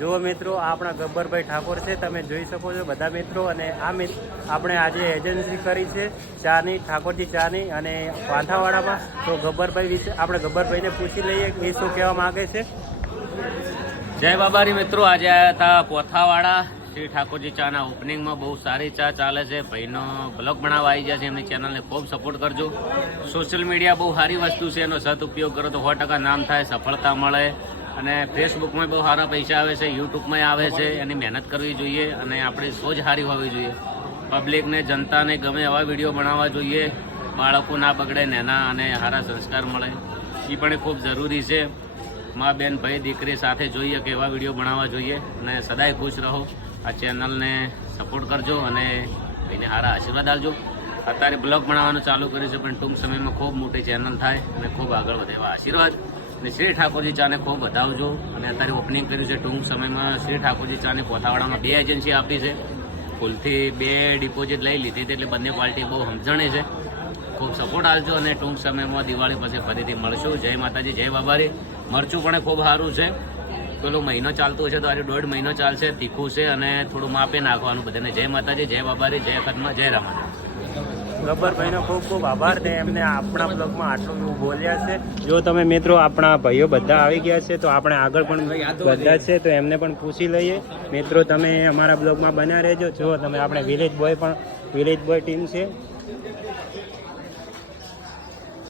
જો મિત્રો આ આપણા ગબ્બરભાઈ ઠાકોર છે, તમે જોઈ શકો છો બધા મિત્રો. અને આ આપણે આજે એજન્સી કરી છે ચાની, ઠાકોરજી ચાની અને પાંથાવાડામાં. તો ગબ્બરભાઈ વિશે આપણે ગબ્બરભાઈને પૂછી લઈએ એ શું કહેવા માગે છે. જય બાબારી મિત્રો, આજે આવ્યા હતા પોથાવાડા શ્રી ઠાકોરજી ચાના ઓપનિંગમાં. બહુ સારી ચા ચાલે છે. ભાઈનો બ્લોગ બનાવવા આવી ગયા છે. એમની ચેનલને ખૂબ સપોર્ટ કરજો. સોશિયલ મીડિયા બહુ સારી વસ્તુ છે, એનો સદઉપયોગ કરો તો 100% નામ થાય, સફળતા મળે. અને ફેસબુકમાં બહુ સારા પૈસા આવે છે, યુટ્યુબમાં આવે છે. એની મહેનત કરવી જોઈએ અને આપણી સોચ સારી હોવી જોઈએ. પબ્લિકને, જનતાને ગમે એવા વિડીયો બનાવવા જોઈએ. બાળકો ના બગડે નેના અને સારા સંસ્કાર મળે, એ પણ ખૂબ જરૂરી છે. મા, બેન, ભાઈ, દીકરી સાથે જોઈએ કે એવા વિડીયો બનાવવા જોઈએ. અને સદાય ખુશ રહો. આ ચેનલને સપોર્ટ કરજો અને ભાઈને સારા આશીર્વાદ આપજો. અત્યારે બ્લોગ બનાવવાનું ચાલુ કર્યું છે, પણ ટૂંક સમયમાં ખૂબ મોટી ચેનલ થાય અને ખૂબ આગળ વધે એવા આશીર્વાદ. અને શ્રી ઠાકોરજી ચાને ખૂબ વધાવજો. અને અત્યારે ઓપનિંગ કર્યું છે. ટૂંક સમયમાં શ્રી ઠાકોરજી ચાને પોથાવાડામાં 2 એજન્સી આપી છે. ફૂલથી 2 ડિપોઝિટ લઈ લીધી હતી, એટલે બંને પાર્ટી બહુ સમજણે છે. ખૂબ સપોર્ટ આપજો અને ટૂંક સમયમાં દિવાળી પછી ફરીથી મળશું. જય માતાજી, જય બાબારી. મરચું પણ ખૂબ સારું છે. પેલો મહિનો ચાલતો છે તો આજે 1.5 મહિનો ચાલશે. તીખું છે અને થોડું માપે નાખવાનું બધાને. જય માતાજી, જય બાબારી, જય ખતમા, જય રામાજી. ગબ્બરભાઈનો ખૂબ ખૂબ આભાર ને એમને આપણા બ્લોગમાં આટલું બોલ્યા છે. જો તમે મિત્રો આપણા ભાઈઓ બધા આવી ગયા છે, તો આપણે આગળ પણ બધા છે તો એમને પણ પૂછી લઈએ. મિત્રો તમે અમારા બ્લોગમાં બન્યા રહેજો. જો તમે આપણે વિલેજ બોય ટીમ છે.